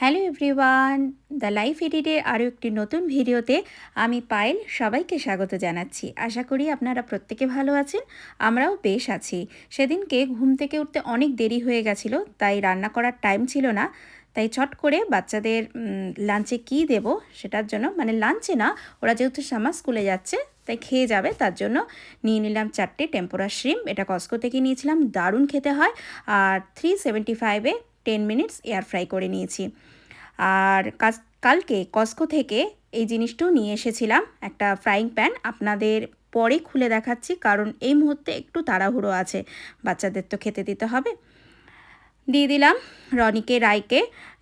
Hello everyone, the life এডিটের আরও একটি নতুন ভিডিওতে আমি পায়েল সবাইকে স্বাগত জানাচ্ছি। আশা করি আপনারা প্রত্যেকে ভালো আছেন, আমরাও বেশ আছি। সেদিনকে ঘুম থেকে উঠতে অনেক দেরি হয়ে গেছিলো, তাই রান্না করার টাইম ছিল না। তাই চট করে বাচ্চাদের লাঞ্চে কী দেব সেটার জন্য, মানে লাঞ্চে না, ওরা যেহেতু সামার স্কুলে যাচ্ছে তাই খেয়ে যাবে, তার জন্য নিয়ে নিলাম 4টে টেম্পোরা শ্রিম্প। এটা কস্কো থেকে নিয়েছিলাম, দারুণ খেতে হয়। আর 375-এ 10 মিনিটস এয়ার ফ্রাই করে নিয়েছি। আর কালকে কস্কো থেকে এই জিনিসটাও নিয়ে এসেছিলাম, একটা ফ্রাইং প্যান। আপনাদের পরে খুলে দেখাচ্ছি, কারণ এই মুহূর্তে একটু তাড়াহুড়ো আছে, বাচ্চাদের তো খেতে দিতে হবে। দিয়ে দিলাম রনিকে রাইকে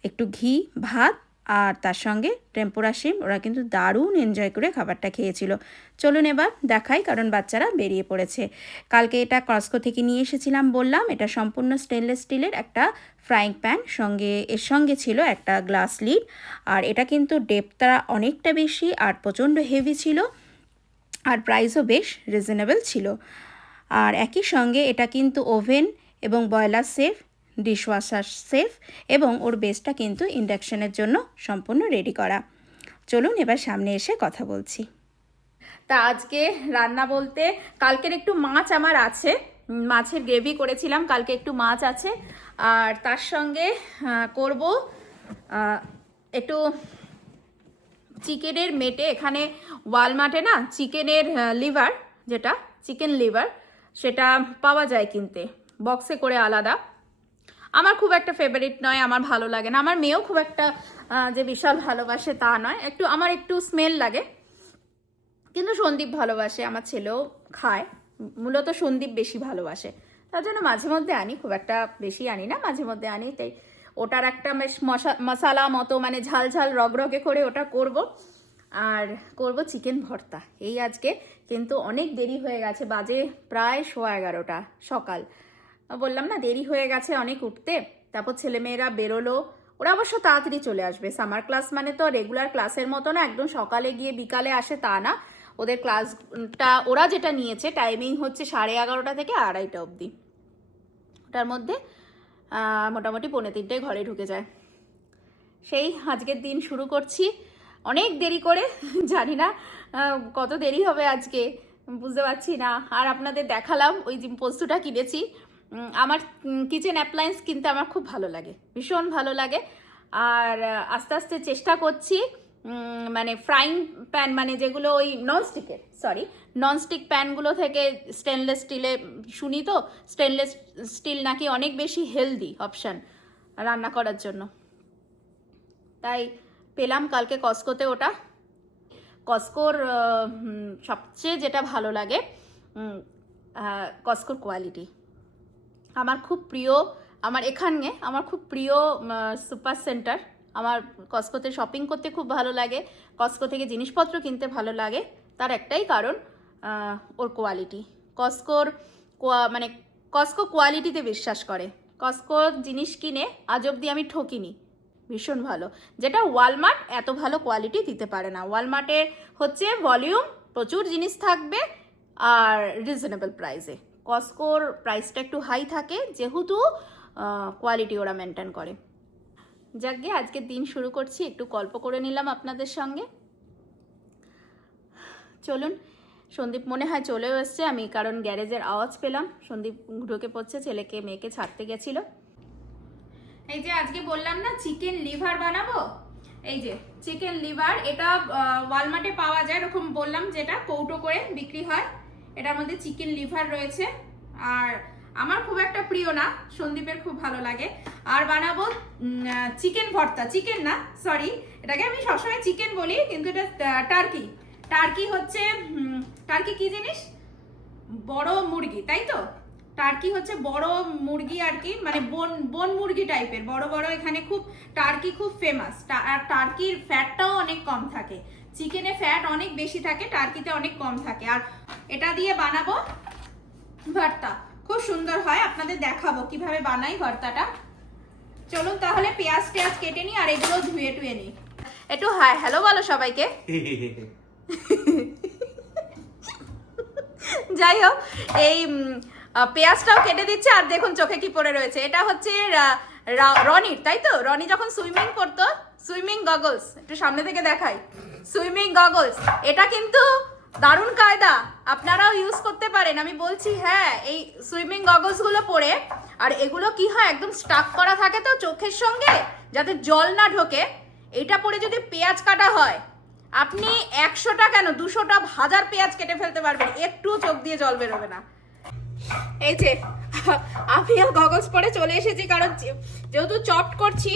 একটু ঘি, ভাত আর তার সঙ্গে টেম্পোরা শ্রিম্প। ওরা কিন্তু দারুণ এনজয় করে খাবারটা খেয়েছিল। চলুন এবার দেখাই, কারণ বাচ্চারা বেরিয়ে পড়েছে। কালকে এটা কস্কো থেকে নিয়ে এসেছিলাম বললাম। এটা সম্পূর্ণ স্টেনলেস স্টিলের একটা ফ্রাইং প্যান, এর সঙ্গে ছিল একটা গ্লাস লিড। আর এটা কিন্তু ডেপথটা অনেকটা বেশি আর প্রচণ্ড হেভি ছিল, আর প্রাইসও বেশ রিজনেবল ছিল। আর একই সঙ্গে এটা কিন্তু ওভেন এবং বয়লার সেফ, ডিশওয়াশার সেফ, এবং ওর বেসটা কিন্তু ইন্ডাকশানের জন্য সম্পূর্ণ রেডি করা। চলুন এবার সামনে এসে কথা বলছি। তা আজকে রান্না বলতে কালকের একটু মাছ আমার আছে, মাছের গ্রেভি করেছিলাম, কালকে একটু মাছ আছে। আর তার সঙ্গে করব একটু চিকেনের মেটে। এখানে ওয়ালমার্টে না চিকেনের লিভার, যেটা চিকেন লিভার, সেটা পাওয়া যায় কিনতে বক্সে করে আলাদা। আমার খুব একটা ফেভারিট নয়, আমার ভালো লাগে না। আমার মেয়েও খুব একটা যে বিশাল ভালোবাসে তা নয়, আমার একটু স্মেল লাগে। কিন্তু সন্দীপ ভালোবাসে, আমার ছেলেও খায়, মূলত সন্দীপ বেশি ভালোবাসে, তার জন্য মাঝে মধ্যে আনি, খুব একটা বেশি আনি না, মাঝে মধ্যে আনি। তাই ওটার একটা বেশ মশালা মতো, মানে ঝাল ঝাল রগরগে করে ওটা করব। আর করব চিকেন ভর্তা এই আজকে। কিন্তু অনেক দেরি হয়ে গেছে, বাজে প্রায় 11:15 সকাল। বললাম না দেরি হয়ে গেছে অনেক উঠতে। তারপর ছেলেমেয়েরা বেরোলো, ওরা অবশ্য তাড়াতাড়ি চলে আসবে। সামার ক্লাস মানে তো রেগুলার ক্লাসের মতো না, একদম সকালে গিয়ে বিকালে আসে তা না। ওদের ক্লাসটা ওরা যেটা নিয়েছে টাইমিং হচ্ছে 11:30 থেকে 2:30 অবধি। ওটার মধ্যে মোটামুটি 2:45 ঘরে ঢুকে যায়। সেই আজকের দিন শুরু করছি অনেক দেরি করে, জানি না কত দেরি হবে আজকে, বুঝতে পারছি না। আর আপনাদের দেখালাম ওই যে পোস্তটা কিনেছি। আমার কিচেন অ্যাপ্লায়েন্স কিনতে আমার খুব ভালো লাগে, ভীষণ ভালো লাগে। আর আস্তে আস্তে চেষ্টা করছি, মানে ফ্রাইং প্যান, মানে যেগুলো ওই ননস্টিক প্যানগুলো থেকে স্টেনলেস স্টিলে, শুনি তো স্টেনলেস স্টিল নাকি অনেক বেশি হেলদি অপশান রান্না করার জন্য। তাই পেলাম কালকে কস্কোতে ওটা। কস্কোর সবচেয়ে যেটা ভালো লাগে কস্কোর কোয়ালিটি আমার খুব প্রিয়। আমার খুব প্রিয় সুপার সেন্টার। আমার কস্কোতে শপিং করতে খুব ভালো লাগে, কস্কো থেকে জিনিসপত্র কিনতে ভালো লাগে। তার একটাই কারণ, ওর কোয়ালিটি। মানে কস্কো কোয়ালিটিতে বিশ্বাস করে। কস্কোর জিনিস কিনে আজ অবধি আমি ঠকিনি, ভীষণ ভালো। যেটা ওয়ালমার্ট এত ভালো কোয়ালিটি দিতে পারে না। ওয়ালমার্টে হচ্ছে ভলিউম, প্রচুর জিনিস থাকবে আর রিজনেবল প্রাইসে। কস্কোর প্রাইসটা একটু হাই থাকে, যেহেতু কোয়ালিটি ওরা মেনটেন করে। যাকে আজকের দিন শুরু করছি, একটু গল্প করে নিলাম আপনাদের সঙ্গে। চলুন, সন্দীপ মনে হয় চলেও এসছে, আমি কারণ গ্যারেজের আওয়াজ পেলাম। সন্দীপ ঢুকে পড়ছে, ছেলেকে মেয়েকে ছাড়তে গেছিল। এই যে আজকে বললাম না চিকেন লিভার বানাবো, এই যে চিকেন লিভার, এটা ওয়ালমার্টে পাওয়া যায়, এরকম বললাম যেটা কৌটো করে বিক্রি হয়। এটার মধ্যে চিকেন লিভার রয়েছে। আর আমার খুব একটা প্রিয় না, সন্দীপের খুব ভালো লাগে। আর বানাবো চিকেন ভর্তা, চিকেন না সরি, এটাকে আমি সবসময় চিকেন বলি, কিন্তু এটা টার্কি হচ্ছে, টার্কি কি জিনিস, বড় মুরগি, তাই তো? টার্কি হচ্ছে বড় মুরগি আর কি, মানে বন মুরগি টাইপের বড় বড়। এখানে খুব টার্কি খুব ফেমাস। আর টার্কির ফ্যাটটাও অনেক কম থাকে। চিকেনে ফ্যাট অনেক বেশি থাকে, টার্কিতে অনেক কম থাকে। আর এটা দিয়ে বানাবো ভর্তা, খুব সুন্দর হয়, আপনাদের দেখাবো কিভাবে বানাই ভর্তাটা। চলুন তাহলে পেঁয়াজ কেটে নিই আর এগুলো ধুয়ে টুয়ে নিই। একটু হ্যালো বলো সবাইকে। যাই হোক, এই পেঁয়াজটাও কেটে দিচ্ছে। আর দেখুন চোখে কি পড়ে রয়েছে, এটা হচ্ছে রনির, তাই তো? রনি যখন সুইমিং করতো, সুইমিং গগলস, একটু সামনে থেকে দেখাই, সুইমিং গগলস, এটা কিন্তু দারুণ কায়দা, আপনারাও ইউজ করতে পারেন। আমি বলছি, হ্যাঁ, এই সুইমিং গগলস গুলো পরে, আর এগুলো কি হয়, একদম স্টাক করা থাকে তো চোখের সঙ্গে, যাতে জল না ঢোকে। এইটা পরে যদি পেঁয়াজ কাটা হয়, আপনি 100টা কেন 200টা 1000 পেঁয়াজ কেটে ফেলতে পারবেন, একটু চোখ দিয়ে জল বেরোবে না। এই যে আমিও গগলস পরে চলে এসেছি, কারণ যেহেতু চপ করছি,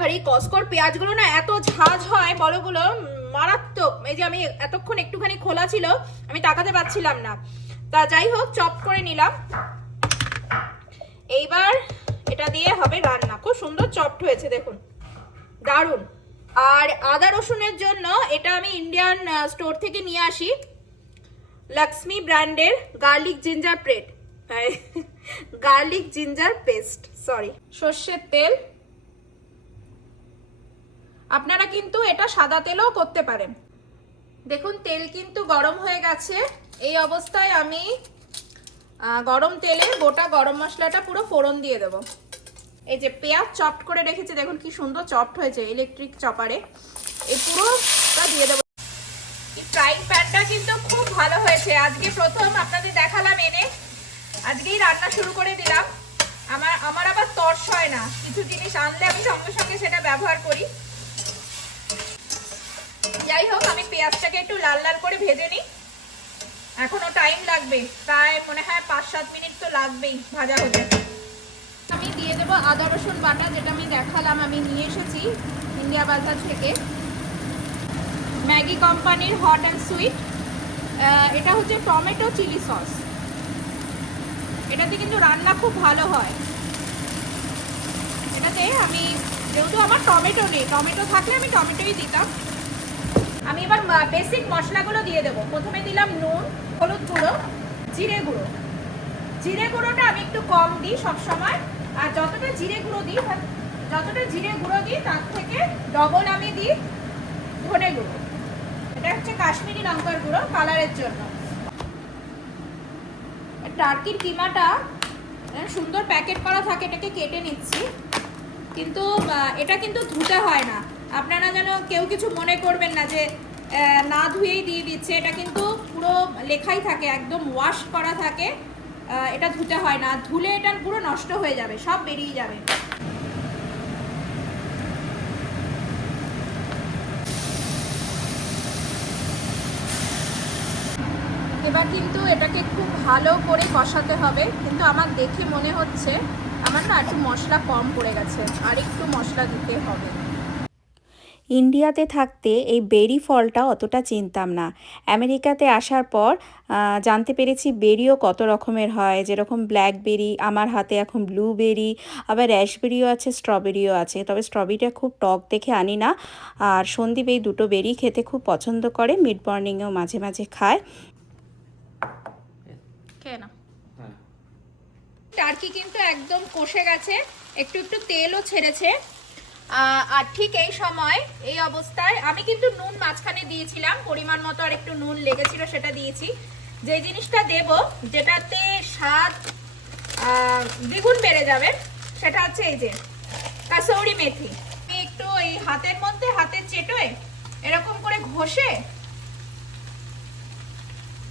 আর এই কসকর পেঁয়াজগুলো না এত ঝাঁজ হয়, বড়গুলো মারাত্মক। এই যে আমি এতক্ষণ একটুখানি খোলা ছিল, আমি তাকাতে পারছিলাম না। তা যাই হোক, চপ করে নিলাম। এইবার এটা দিয়ে হবে রান্না। খুব সুন্দর চপড হয়েছে, দেখুন, দারুণ। আর আদা রসুনের জন্য এটা আমি ইন্ডিয়ান স্টোর থেকে নিয়ে আসি, লক্ষ্মী ব্র্যান্ডের garlic ginger paste, garlic ginger paste, sorry, সর্ষের তেল। আপনারা কিন্তু এটা সাদা তেলও করতে পারেন। দেখুন, তেল কিন্তু গরম হয়ে গেছে। এই অবস্থায় আমি গরম তেলে গোটা গরম মশলাটা পুরো ফোড়ন দিয়ে দেবো। এই যে পেঁয়াজ চপড করে রেখেছি, দেখুন কি সুন্দর চপড হয়েছে ইলেকট্রিক চপারে। এই পুরোটা দিয়ে দেবো। এই ফ্রাইং প্যানটা কিন্তু খুব ভালো হয়েছে, আজকে প্রথম আপনাদের দেখালাম এনে, আজকেই রান্না শুরু করে দিলাম। আমার আবার তর্স হয় না, কিছু জিনিস আনলে আমি সঙ্গে সঙ্গে সেটা ব্যবহার করি। যাই হোক, আমি পেঁয়াজটাকে একটু লাল লাল করে ভেজে নিই। এখনো টাইম লাগবে, প্রায় মনে হয় 5-7 মিনিট তো লাগবেই ভাজা হতে। আমি দিয়ে দেবো আদা রসুন বাটা, যেটা আমি দেখালাম, আমি নিয়ে এসেছি ইন্ডিয়া বাজার থেকে, ম্যাগি কোম্পানির হট অ্যান্ড সুইট। এটা হচ্ছে টমেটো চিলি সস, এটাতে কিন্তু রান্না খুব ভালো হয়। এটাতে আমি, যেহেতু আমার টমেটো নেই, টমেটো থাকলে আমি টমেটোই দিতাম। আমি এবার বেসিক মশলাগুলো দিয়ে দেবো। প্রথমে দিলাম নুন, হলুদ গুঁড়ো, জিরে গুঁড়ো। জিরে গুঁড়োটা আমি একটু কম দিই সবসময়, আর যতটা জিরে গুঁড়ো দিই তার থেকে ডবল আমি দিই ধনে গুঁড়ো। এটা হচ্ছে কাশ্মীরি লঙ্কার গুঁড়ো, কালারের জন্য। টার্কির কিমাটা সুন্দর প্যাকেট করা থাকে, এটাকে কেটে নিচ্ছি, কিন্তু এটা কিন্তু ধুতে হয় না। আপনারা যেন কেউ কিছু মনে করবেন না যে না ধুয়েই দিয়ে দিচ্ছে, এটা কিন্তু পুরো লেখাই থাকে, একদম ওয়াশ করা থাকে, এটা ধুতে হয় না। ধুলে এটা পুরো নষ্ট হয়ে যাবে, সব বেরিয়ে যাবে। এবার কিন্তু এটাকে খুব ভালো করে কষাতে হবে, কিন্তু আমার দেখে মনে হচ্ছে আমার না একটু মশলা কম পড়ে গেছে, আর একটু মশলা দিতে হবে। ইন্ডিয়াতে থাকতে এই বেরি ফলটা অতটা চিনতাম না। আমেরিকাতে আসার পর জানতে পেরেছি বেরিও কত রকমের হয়, যেরকম ব্ল্যাকবেরি, আমার হাতে এখন ব্লুবেরি, আবার র্যাশবেরিও আছে, স্ট্রবেরিও আছে। তবে স্ট্রবেরিটা খুব টক দেখে আনি না। আর সন্দীপ এই দুটো বেরি খেতে খুব পছন্দ করে, মিড মর্নিংয়েও মাঝে মাঝে খায়। টার্কি কিন্তু একদম কষে গেছে, একটু একটু তেলও ছেড়েছে। আর ঠিক এই সময়, এই অবস্থায় আমি কিন্তু নুন মাঝখানে দিয়েছিলাম, পরিমাণ মতো আর একটু নুন লেগেছিল, সেটা দিয়েছি। যে জিনিসটা দেব, যেটাতে স্বাদ দ্বিগুণ বেড়ে যাবে, সেটা হচ্ছে এই যে কাসৌরি মেথি। আমি একটু এই হাতের মধ্যে, হাতের চেটোয় এরকম করে ঘষে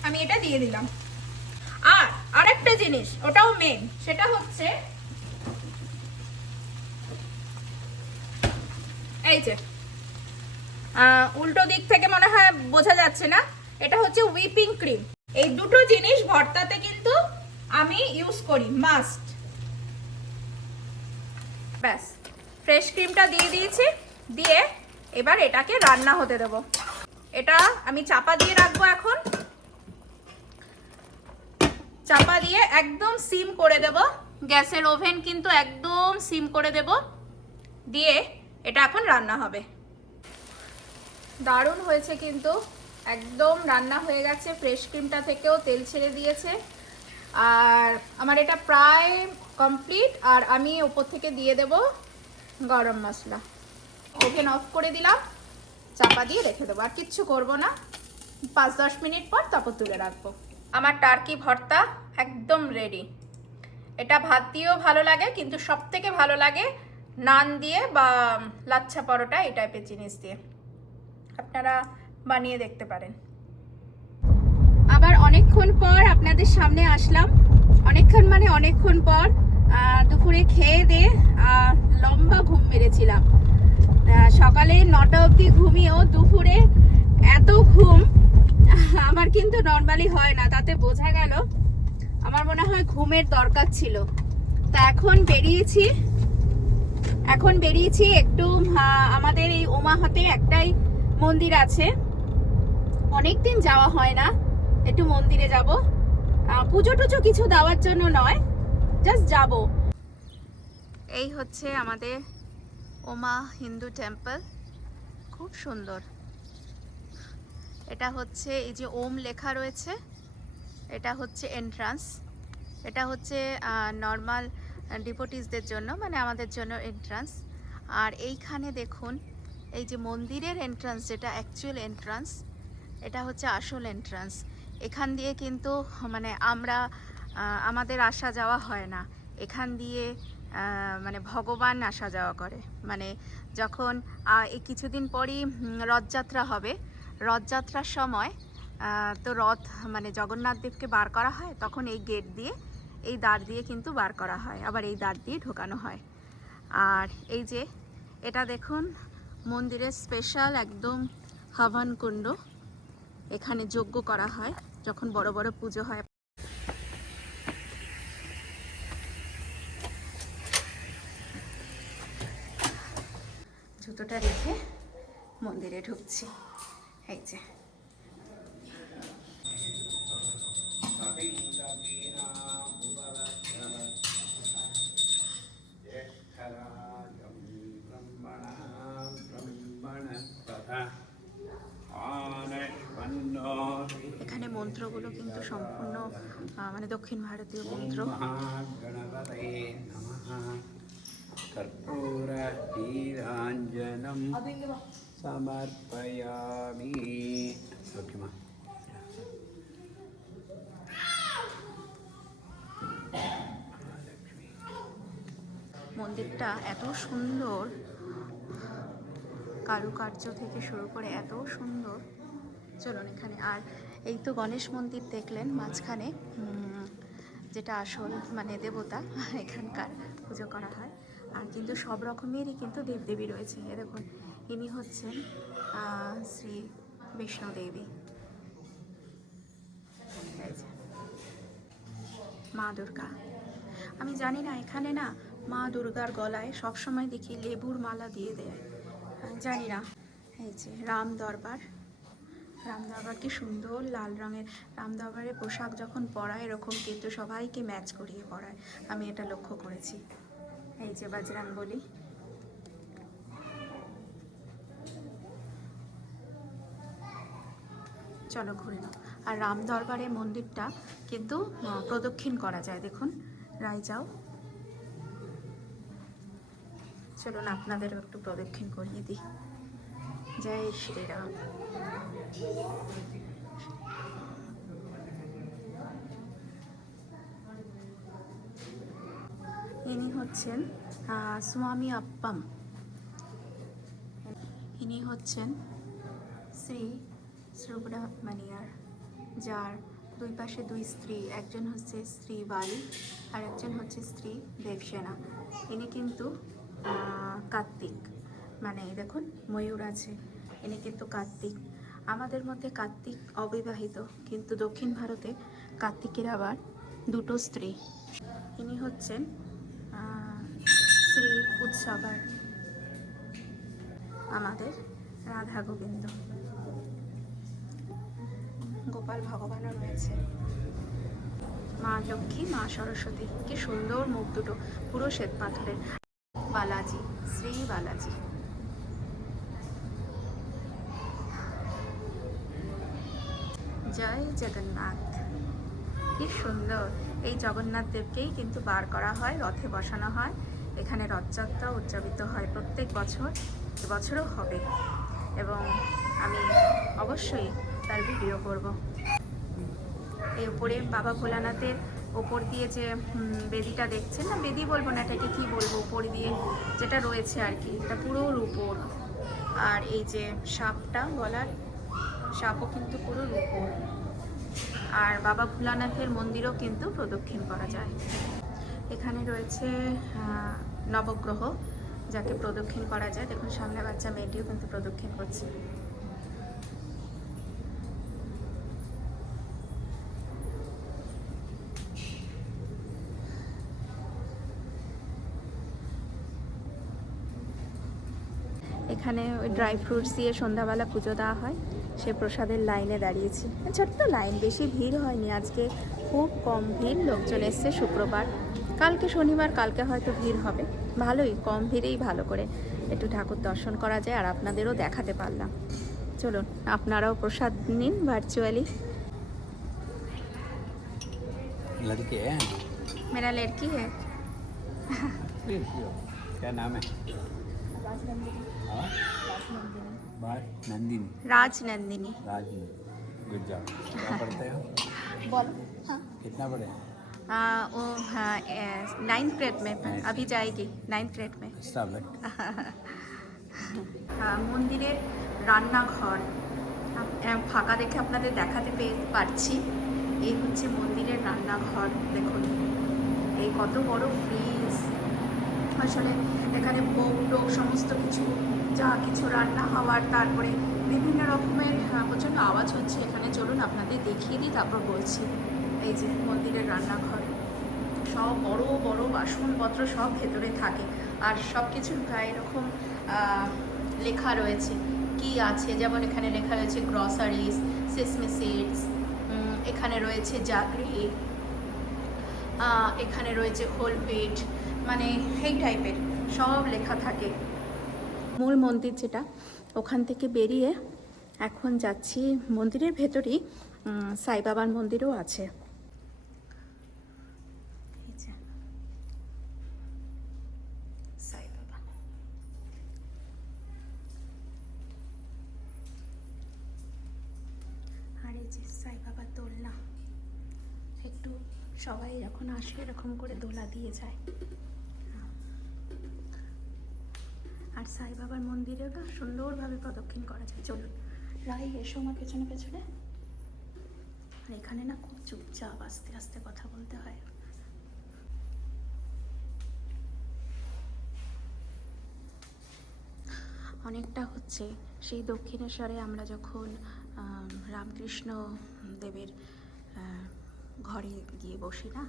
আমি এটা দিয়ে দিলাম। আর আরেকটা জিনিস, ওটাও মেন, সেটা হচ্ছে এই যে উল্টো দিক থেকে মনে হয় বোঝা যাচ্ছে না, এটা হচ্ছে হুইপিং ক্রিম। এই দুটো জিনিস ভর্তাতে কিন্তু আমি ইউজ করি, মাস্ট। ব্যাস, ফ্রেশ ক্রিমটা দিয়ে দিয়েছি, দিয়ে এবার এটাকে রান্না হতে দেব। এটা আমি চাপা দিয়ে রাখবো এখন, চাপা দিয়ে একদম সিম করে দেব। গ্যাসের ওভেন কিন্তু একদম সিম করে দেব, দিয়ে এটা এখন রান্না হবে। দারুণ হয়েছে কিন্তু, একদম রান্না হয়ে গেছে, ফ্রেশ ক্রিমটা থেকেও তেল ছেড়ে দিয়েছে। আর আমার এটা প্রায় কমপ্লিট। আর আমি উপর থেকে দিয়ে দেব গরম মশলা। ওভেন অফ করে দিলাম, চাপা দিয়ে রেখে দেবো, আর কিচ্ছু করব না। 5-10 মিনিট পর তারপর তুলে রাখবো। আমার টার্কি ভর্তা একদম রেডি। এটা ভাত দিয়েও ভালো লাগে, কিন্তু সব থেকে ভালো লাগে নান দিয়ে বা লাচ্ছা পরোটা এই টাইপের জিনিস দিয়ে। আপনারা বানিয়ে দেখতে পারেন। আবার অনেকক্ষণ পর আপনাদের সামনে আসলাম, অনেকক্ষণ পর দুপুরে খেয়ে দিয়ে লম্বা ঘুম মেরেছিলাম। সকালে 9টা অবধি ঘুমিয়েও দুপুরে এত ঘুম আমার কিন্তু নর্মালি হয় না, তাতে বোঝা গেল আমার মনে হয় ঘুমের দরকার ছিল। তা এখন বেরিয়েছি একটু, আমাদের এই ওমাহাতে একটাই মন্দির আছে, অনেকদিন যাওয়া হয় না, একটু মন্দিরে যাব। পুজো টুজো কিছু দেওয়ার জন্য নয়, জাস্ট যাব। এই হচ্ছে আমাদের ওমা হিন্দু টেম্পল, খুব সুন্দর। এটা হচ্ছে এই যে ওম লেখা রয়েছে, এটা হচ্ছে এন্ট্রান্স। এটা হচ্ছে নর্মাল ডিভোটিসদের জন্য, মানে আমাদের জন্য এন্ট্রান্স। আর এইখানে দেখুন এই যে মন্দিরের এন্ট্রান্স, যেটা অ্যাকচুয়াল এন্ট্রান্স, এটা হচ্ছে আসল এন্ট্রান্স। এখান দিয়ে কিন্তু মানে আমাদের আসা যাওয়া হয় না, এখান দিয়ে মানে ভগবান আসা যাওয়া করে। মানে যখন এই কিছুদিন পরই রথযাত্রা হবে, রথযাত্রার সময় তো রথ মানে জগন্নাথ দেবকে বার করা হয়, তখন এই গেট দিয়ে, এই দ্বার দিয়ে কিন্তু বার করা হয়, আবার এই দ্বার দিয়ে ঢোকানো হয়। আর এই যে এটা দেখুন মন্দিরের স্পেশাল একদম হাভান কুণ্ড, এখানে যজ্ঞ করা হয় যখন বড় বড় পুজো হয়। জুতোটা রেখে মন্দিরে ঢুকছি। এই যে এখানে মন্ত্রগুলো কিন্তু সম্পূর্ণ মানে দক্ষিণ ভারতীয় মন্ত্র। কর্পূর দীরাঞ্জনম সমর্পয়ামি। মন্দিরটা এত সুন্দর, কারুকার্য থেকে শুরু করে এত সুন্দর। চলুন এখানে। আর এই তো গণেশ মন্দির দেখলেন মাঝখানে, যেটা আসল মানে দেবতা, এখানকার পুজো করা হয়। আর কিন্তু সব রকমেরই কিন্তু দেবদেবী রয়েছে। এ দেখুন, ইনি হচ্ছেন শ্রী বিষ্ণু দেবী, মা দুর্গা। আমি জানি না, এখানে না মা দুর্গার গলায় সবসময় দেখি লেবুর মালা দিয়ে দেয়, জানি না। এই যে রাম দরবার, কি সুন্দর লাল রঙের রাম দরবারের পোশাক যখন পরায় এরকম কিন্তু সবাইকে ম্যাচ করিয়ে পরায়, আমি এটা লক্ষ্য করেছি। এই যে বজরংবলী, চলো ঘুরে নাও। আর রাম দরবারের মন্দিরটা কিন্তু প্রদক্ষিণ করা যায়, দেখুন রায় যাও। চলুন আপনাদেরও একটু প্রদক্ষিণ করিয়ে দিই। জয় শ্রীরাম। ইনি হচ্ছেন স্বামী আপ্পাম, ইনি হচ্ছেন শ্রী সুব্রহ্মণ্যার, যার দুই পাশে দুই স্ত্রী, একজন হচ্ছে স্ত্রী বালি আর একজন হচ্ছে স্ত্রী দেবসেনা। ইনি কিন্তু কার্তিক, মানে দেখুন ময়ূর আছে, ইনি কিন্তু কার্তিক। আমাদের মধ্যে কার্তিক অবিবাহিত, কিন্তু দক্ষিণ ভারতে কার্তিকের আবার দুটো স্ত্রী। ইনি হচ্ছেন শ্রী উৎসবার, আমাদের রাধা গোবিন্দ। গোপাল ভগবানও রয়েছে, মা লক্ষ্মী, মা সরস্বতী। কি সুন্দর মুখ দুটো, পুরো শ্বেত পাথরের। বালাজি, শ্রী বালাজি। জয় জগন্নাথ। কি সুন্দর। এই জগন্নাথ দেবকেই কিন্তু বার করা হয়, রথে বসানো হয়, এখানে রথযাত্রা উদযাপিত হয় প্রত্যেক বছর, এবছরও হবে, এবং আমি অবশ্যই তার ভিডিও করব। এই উপরে বাবা ভোলানাথের ওপর দিয়ে যে বেদিটা দেখছেন না, বেদি বলবো না, এটাকে কি বলবো, উপর দিয়ে যেটা রয়েছে আর কি, এটা পুরো রূপোর। আর এই যে সাপটা, গলার সাপও কিন্তু পুরো রূপোর। আর বাবা ভোলানাথের মন্দিরও কিন্তু প্রদক্ষিণ করা যায়। এখানে রয়েছে নবগ্রহ, যাকে প্রদক্ষিণ করা যায়। দেখুন সামনে বাচ্চা মেয়েটিও কিন্তু প্রদক্ষিণ করছে। এখানে ওই ড্রাই ফ্রুটস দিয়ে সন্ধ্যাবেলা পুজো দেওয়া হয়, সে প্রসাদের লাইনে দাঁড়িয়েছি। ছোট্ট লাইন, বেশি ভিড় হয়নি আজকে, খুব কম ভিড়, লোকজন এসছে শুক্রবার। কালকে শনিবার, কালকে হয়তো ভিড় হবে। ভালোই, কম ভিড়েই ভালো করে একটু ঠাকুর দর্শন করা যায় আর আপনাদেরও দেখাতে পারলাম। চলুন আপনারাও প্রসাদ নিন ভার্চুয়ালি। लड़के हैं? मेरा लड़की है। क्या नाम है? हाँ? नंदिनी। राज नंदिनी। राज गुड जॉब। क्या पढ़ते हो? बोलो। हाँ, कितना पढ़े? वो हाँ 9th ग्रेड में, अभी जाएगी 9th ग्रेड में। Stop it. মন্দিরের রান্নাঘর ফাঁকা দেখে আপনাদের দেখাতে পারছি। এই হচ্ছে মন্দিরের রান্নাঘর। দেখুন এই কত বড় ফ্রিজ, আসলে এখানে ভোগ টোগ সমস্ত কিছু, যা কিছু রান্না হওয়ার, তারপরে বিভিন্ন রকমের প্রচণ্ড আওয়াজ হচ্ছে এখানে। চলুন আপনাদের দেখিয়ে দিই, তারপর বলছি। এই যে মন্দিরের রান্নাঘর, সব বড় বড় বাসনপত্র সব ভেতরে থাকে। আর সব কিছুর গায়ে এরকম লেখা রয়েছে কি আছে, যেমন এখানে লেখা রয়েছে গ্রসারিজ, সেসমি সিডস, এখানে রয়েছে জাগরি, এখানে রয়েছে হোল হুইট, মানে এই টাইপের সব লেখা থাকে। মূল মন্দির যেটা, ওখান থেকে বেরিয়ে এখন যাচ্ছি মন্দিরের ভেতরেই সাই বাবার মন্দিরও আছে। সাই বাবা, আর এই যে সাই বাবার দোলনা, একটু সবাই যখন আসে এরকম করে দোলা দিয়ে যায়। আর সাই বাবার মন্দিরেও না সুন্দরভাবে প্রদক্ষিণ করা যায়। চলুন রাই, এসো আমার পেছনে পেছনে। আর এখানে না খুব চুপচাপ আস্তে আস্তে কথা বলতে হয়। অনেকটা হচ্ছে সেই দক্ষিণেশ্বরে আমরা যখন রামকৃষ্ণ দেবের ঘরে গিয়ে বসি না,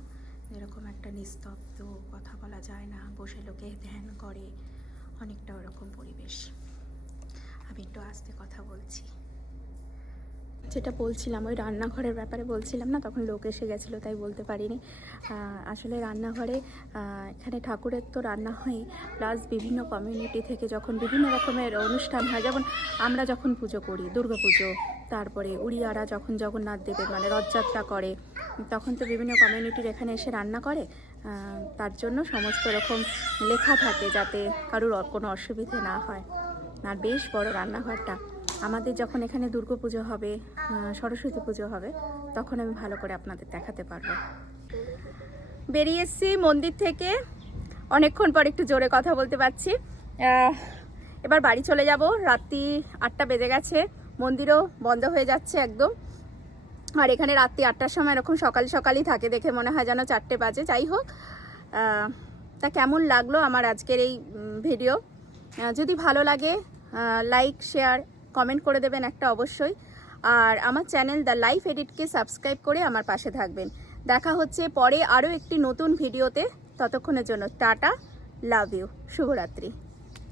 যেরকম একটা নিস্তব্ধ, কথা বলা যায় না, বসে লোকে ধ্যান করে, অনেকটা ওরকম পরিবেশ। আমি একটু আস্তে কথা বলছি। যেটা বলছিলাম, ওই রান্নাঘরের ব্যাপারে বলছিলাম না, তখন লোক এসে গেছিলো তাই বলতে পারিনি। আসলে রান্নাঘরে এখানে ঠাকুরের তো রান্না হয়, প্লাস বিভিন্ন কমিউনিটি থেকে যখন বিভিন্ন রকমের অনুষ্ঠান হয়, যেমন আমরা যখন পুজো করি দুর্গা পুজো, তারপরে উড়িয়ারা যখন জগন্নাথ দেবের মানে রথযাত্রা করে, তখন তো বিভিন্ন কমিউনিটির এখানে এসে রান্না করে। তার জন্য সমস্ত রকম লেখা থাকে যাতে কারোর কোনো অসুবিধে না হয়। আর বেশ বড় রান্নাঘরটা। আমাদের যখন এখানে দুর্গা পুজো হবে, সরস্বতী পুজো হবে, তখন আমি ভালো করে আপনাদের দেখাতে পারবো। বেরিয়ে এসেছি মন্দির থেকে, অনেকক্ষণ পর একটু জোরে কথা বলতে পারছি। এবার বাড়ি চলে যাব। রাত্রি 8টা বেজে গেছে, মন্দিরও বন্ধ হয়ে যাচ্ছে একদম। আর এখানে রাত্রি 8টার সময় এরকম সকাল সকালই থাকে, দেখে মনে হয় যেন 4টে বাজে। যাই হোক, তা কেমন লাগলো আমার আজকের এই ভিডিও? যদি ভালো লাগে লাইক, শেয়ার, কমেন্ট করে দেবেন একটা অবশ্যই। আর আমার চ্যানেল দ্য লাইফ এডিটকে সাবস্ক্রাইব করে আমার পাশে থাকবেন। দেখা হচ্ছে পরে আরও একটি নতুন ভিডিওতে। ততক্ষণের জন্য টাটা, লাভ ইউ, শুভরাত্রি।